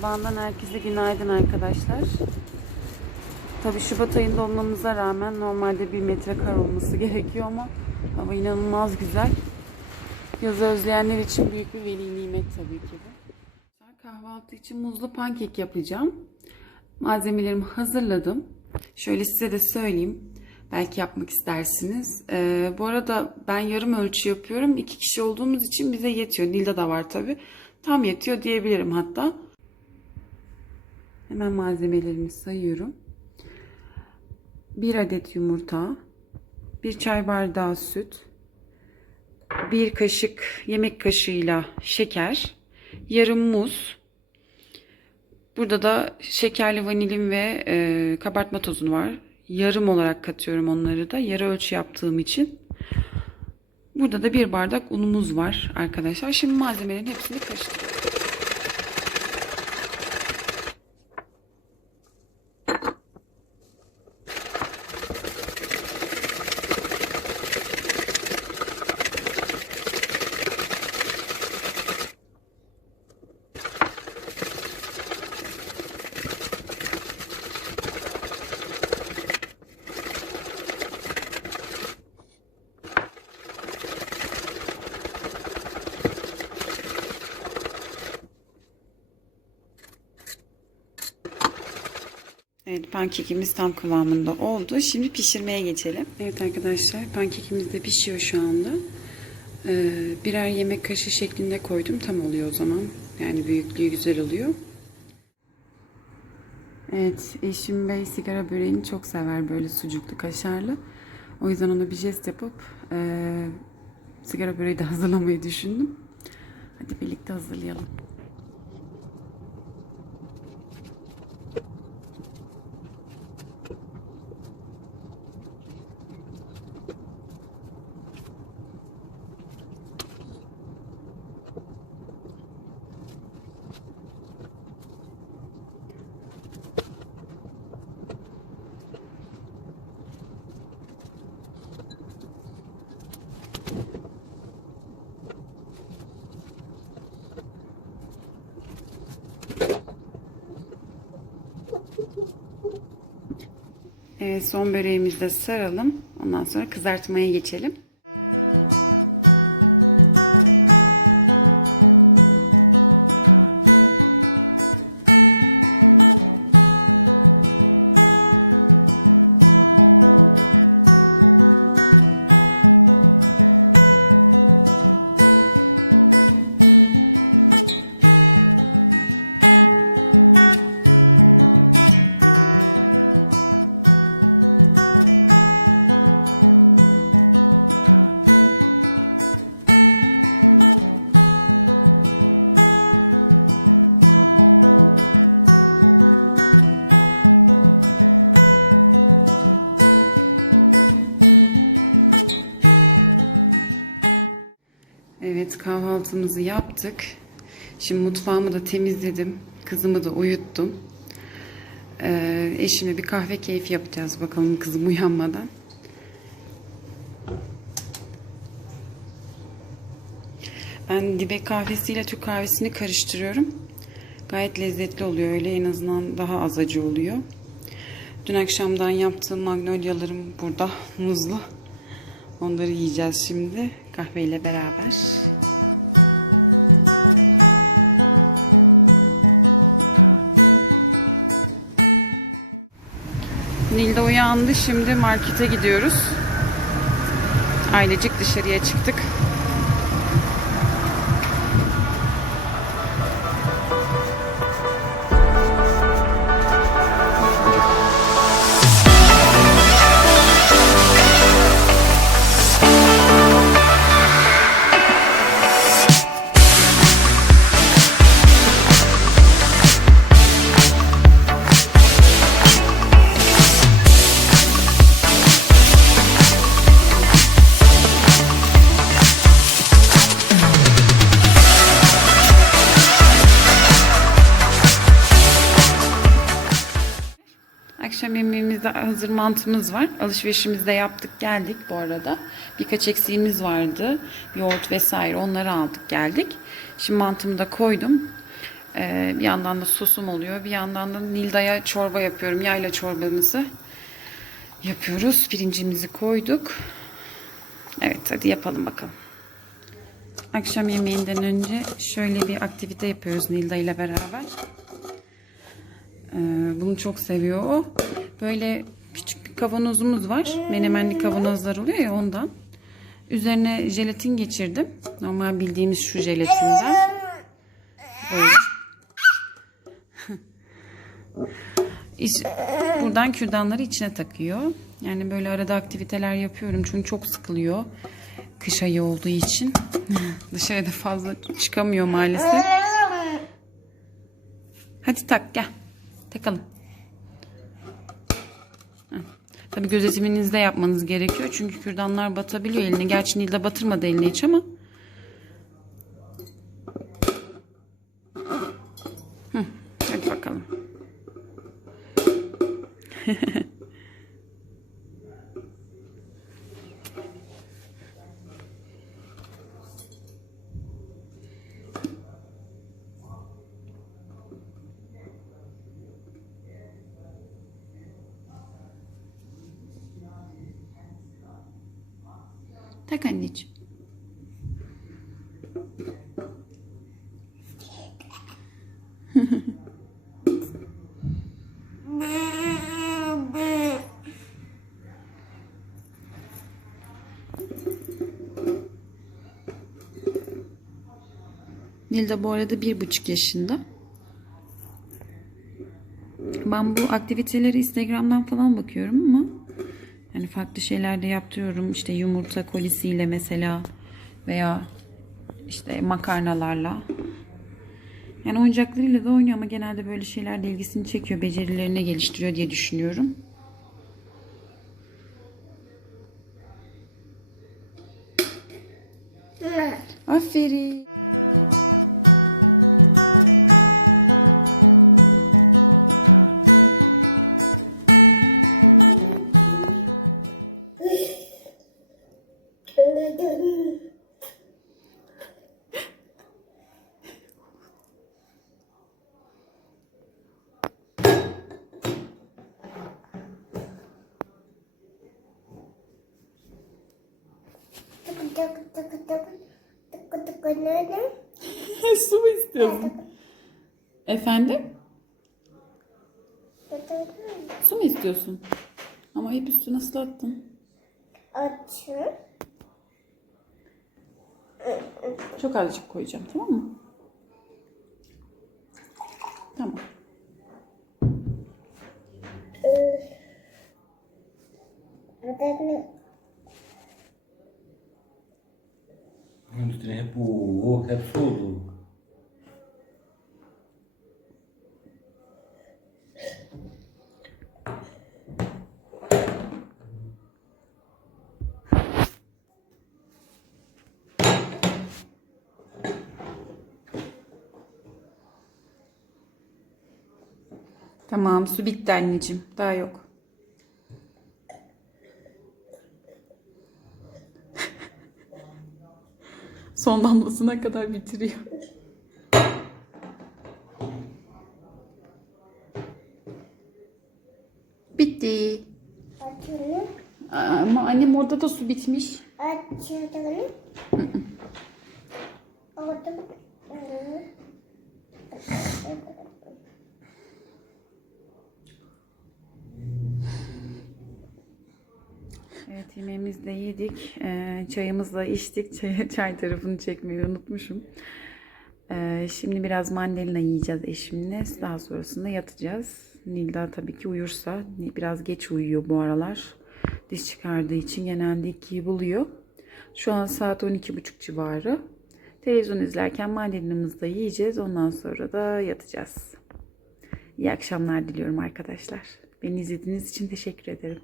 Sabahından herkese günaydın arkadaşlar. Tabii Şubat ayında olmamıza rağmen normalde bir metrekare olması gerekiyor ama hava inanılmaz güzel. Yazı özleyenler için büyük bir veli nimet tabii ki bu. Kahvaltı için muzlu pankek yapacağım. Malzemelerimi hazırladım. Şöyle size de söyleyeyim. Belki yapmak istersiniz. Ee, bu arada ben yarım ölçü yapıyorum. İki kişi olduğumuz için bize yetiyor. Nilda da var tabii. Tam yetiyor diyebilirim hatta. Hemen malzemelerimi sayıyorum. Bir adet yumurta, bir çay bardağı süt, bir kaşık yemek kaşığıyla şeker, yarım muz. Burada da şekerli vanilin ve e, kabartma tozu var. Yarım olarak katıyorum onları da. Yarı ölçü yaptığım için. Burada da bir bardak unumuz var arkadaşlar. Şimdi malzemelerin hepsini karıştırıyorum. Pankekimiz tam kıvamında oldu. Şimdi pişirmeye geçelim. Evet arkadaşlar pankekimiz de pişiyor şu anda. Ee, birer yemek kaşığı şeklinde koydum. Tam oluyor o zaman. Yani büyüklüğü güzel oluyor. Evet eşim bey sigara böreğini çok sever böyle sucuklu kaşarlı. O yüzden ona bir jest yapıp e, sigara böreği de hazırlamayı düşündüm. Hadi birlikte hazırlayalım. Son böreğimizi de saralım. Ondan sonra kızartmaya geçelim. Evet yaptık. Şimdi mutfağımı da temizledim. Kızımı da uyuttum. Ee, eşimle bir kahve keyfi yapacağız bakalım kızım uyanmadan. Ben dibek kahvesiyle Türk kahvesini karıştırıyorum. Gayet lezzetli oluyor öyle en azından daha az acı oluyor. Dün akşamdan yaptığım magnolyalarım burada muzlu. Onları yiyeceğiz şimdi kahveyle beraber. Nilde uyandı. Şimdi markete gidiyoruz. Ailecik dışarıya çıktık. Akşam yemeğimizde hazır mantımız var. Alışverişimizi de yaptık geldik bu arada. Birkaç eksiğimiz vardı. Yoğurt vesaire onları aldık geldik. Şimdi mantımı da koydum. Ee, bir yandan da sosum oluyor. Bir yandan da Nilda'ya çorba yapıyorum. Yayla çorbamızı yapıyoruz. Pirincimizi koyduk. Evet hadi yapalım bakalım. Akşam yemeğinden önce şöyle bir aktivite yapıyoruz Nilda ile beraber. Ee, bunu çok seviyor o. Böyle küçük bir kavanozumuz var. Menemenli kavanozlar oluyor ya ondan. Üzerine jelatin geçirdim. Normal bildiğimiz şu jelatinden. İç- Buradan kürdanları içine takıyor. Yani böyle arada aktiviteler yapıyorum çünkü çok sıkılıyor. Kış ayı olduğu için. Dışarıda fazla çıkamıyor maalesef. Hadi tak gel. Takalım. Heh. Tabii gözetiminizde yapmanız gerekiyor. Çünkü kürdanlar batabiliyor eline. Gerçi Nilde batırmadı eline hiç ama. Hı, Hadi bakalım. Tak anneciğim. Nilda bu arada bir buçuk yaşında. Ben bu aktiviteleri Instagram'dan falan bakıyorum ama farklı şeyler de yaptırıyorum. İşte yumurta kolisiyle mesela veya işte makarnalarla. Yani oyuncaklarıyla da oynuyor ama genelde böyle şeyler de ilgisini çekiyor. Becerilerini geliştiriyor diye düşünüyorum. Aferin. Tık tık tık tık tık tık nerede? Su mu istiyorsun? Efendim? Su mu istiyorsun? Ama hep üstüne ıslattın. Açın. Çok azıcık koyacağım tamam mı? Tamam. Bunun üstüne hep bu, hep su oldu. Tamam su bitti anneciğim. Daha yok. Son damlasına kadar bitiriyor. Bitti. açını Ama annem orada da su bitmiş. açıldığını orada Evet yemeğimizi de yedik. Çayımızı da içtik. Çay, çay tarafını çekmeyi unutmuşum. Ee, şimdi biraz mandalina yiyeceğiz eşimle. Daha sonrasında yatacağız. Nilda tabii ki uyursa. Biraz geç uyuyor bu aralar. Diş çıkardığı için genelde 2'yi buluyor. Şu an saat 12.30 civarı. Televizyon izlerken mandalinamızı da yiyeceğiz. Ondan sonra da yatacağız. İyi akşamlar diliyorum arkadaşlar. Beni izlediğiniz için teşekkür ederim.